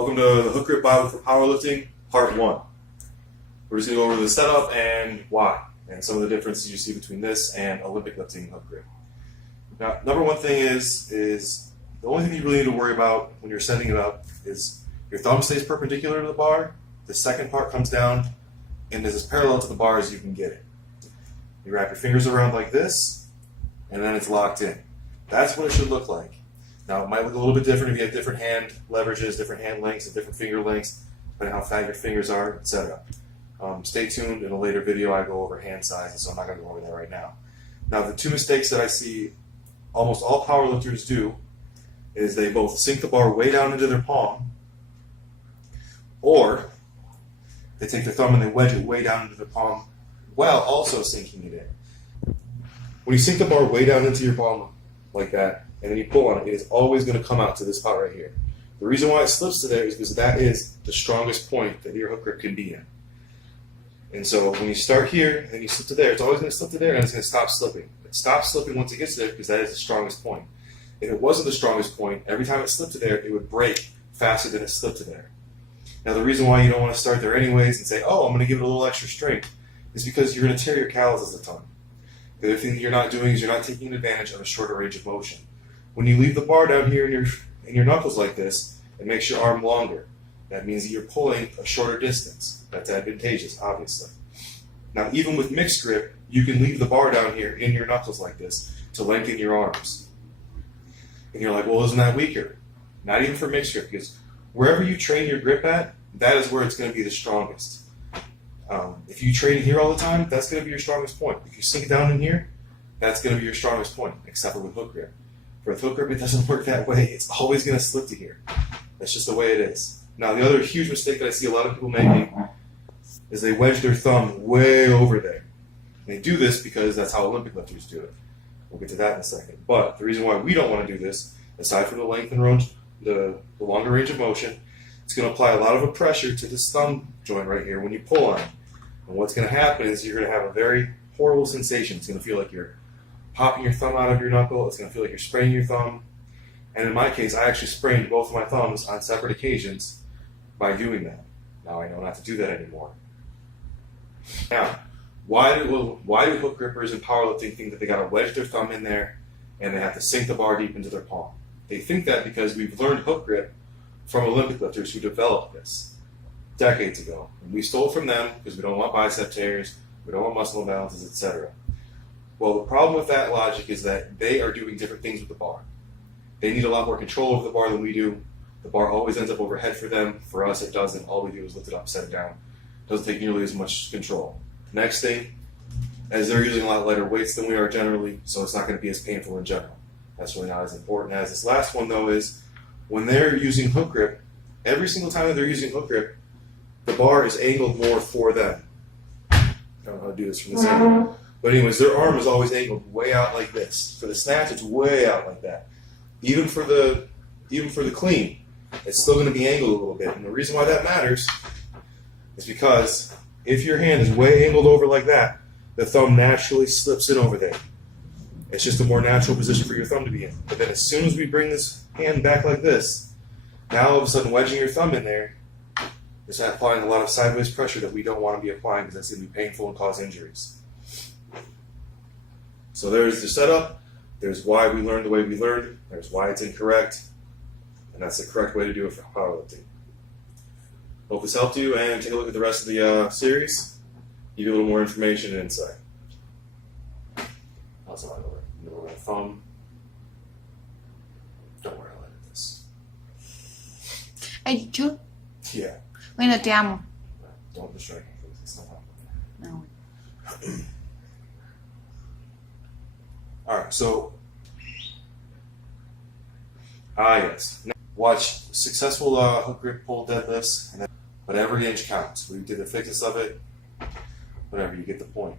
Welcome to the Hook Grip Bible for Powerlifting, Part 1. We're just going to go over the setup and why, and some of the differences you see between this and Olympic lifting hook grip. Now, number one thing is the only thing you really need to worry about when you're setting it up is your thumb stays perpendicular to the bar, the second part comes down, and is as parallel to the bar as you can get it. You wrap your fingers around like this, and then it's locked in. That's what it should look like. Now, it might look a little bit different if you have different hand leverages, different hand lengths, and different finger lengths, depending on how fat your fingers are, etc. Stay tuned. In a later video, I go over hand sizes, so I'm not going to go over that right now. Now, the two mistakes that I see almost all powerlifters do is they both sink the bar way down into their palm, or they take their thumb and they wedge it way down into their palm while also sinking it in. When you sink the bar way down into your palm like that, and then you pull on it, it is always going to come out to this spot right here. The reason why it slips to there is because that is the strongest point that your hook grip can be in. And so when you start here and you slip to there, it's always going to slip to there and it's going to stop slipping. It stops slipping once it gets there because that is the strongest point. If it wasn't the strongest point, every time it slipped to there, it would break faster than it slipped to there. Now the reason why you don't want to start there anyways and say, oh, I'm going to give it a little extra strength, is because you're going to tear your calluses a ton. The other thing that you're not doing is you're not taking advantage of a shorter range of motion. When you leave the bar down here in your knuckles like this, it makes your arm longer. That means that you're pulling a shorter distance. That's advantageous, obviously. Now, even with mixed grip, you can leave the bar down here in your knuckles like this to lengthen your arms. And you're like, well, isn't that weaker? Not even for mixed grip, because wherever you train your grip at, that is where it's going to be the strongest. If you train here all the time, that's going to be your strongest point. If you sink down in here, that's going to be your strongest point, except for with hook grip. For hook grip, it doesn't work that way. It's always going to slip to here. That's just the way it is. Now, the other huge mistake that I see a lot of people making is they wedge their thumb way over there. And they do this because that's how Olympic lifters do it. We'll get to that in a second. But the reason why we don't want to do this, aside from the length and range, the longer range of motion, it's going to apply a lot of a pressure to this thumb joint right here when you pull on it. And what's going to happen is you're going to have a very horrible sensation. It's going to feel like you're popping your thumb out of your knuckle. It's going to feel like you're spraining your thumb. And in my case, I actually sprained both of my thumbs on separate occasions by doing that. Now I know not to do that anymore. Now, why do hook grippers in powerlifting think that they got to wedge their thumb in there and they have to sink the bar deep into their palm? They think that because we've learned hook grip from Olympic lifters who developed this decades ago. And we stole from them because we don't want bicep tears, we don't want muscle imbalances, etc. Well, the problem with that logic is that they are doing different things with the bar. They need a lot more control over the bar than we do. The bar always ends up overhead for them. For us, it doesn't. All we do is lift it up, set it down. It doesn't take nearly as much control. Next thing, as they're using a lot lighter weights than we are generally, so it's not going to be as painful in general. That's really not as important as this last one, though, is when they're using hook grip, every single time that they're using hook grip, the bar is angled more for them. I don't know how to do this from this angle. But anyways, their arm is always angled way out like this. For the snatch, it's way out like that. Even for the clean, it's still going to be angled a little bit. And the reason why that matters is because if your hand is way angled over like that, the thumb naturally slips in over there. It's just a more natural position for your thumb to be in. But then as soon as we bring this hand back like this, now all of a sudden wedging your thumb in there is applying a lot of sideways pressure that we don't want to be applying because that's going to be painful and cause injuries. So there's the setup, there's why we learned the way we learned, there's why it's incorrect, and that's the correct way to do it for powerlifting. Hope this helped you, and take a look at the rest of the series, give you a little more information and insight. How's that over? Over my thumb. Don't worry, I'll edit this. Hey, chút. Yeah. When te amo. Don't distract me, please. It's not happening. No. Alright, so, yes. Now, watch successful hook grip pull deadlifts, but every inch counts. We did the thickness of it, whatever, you get the point.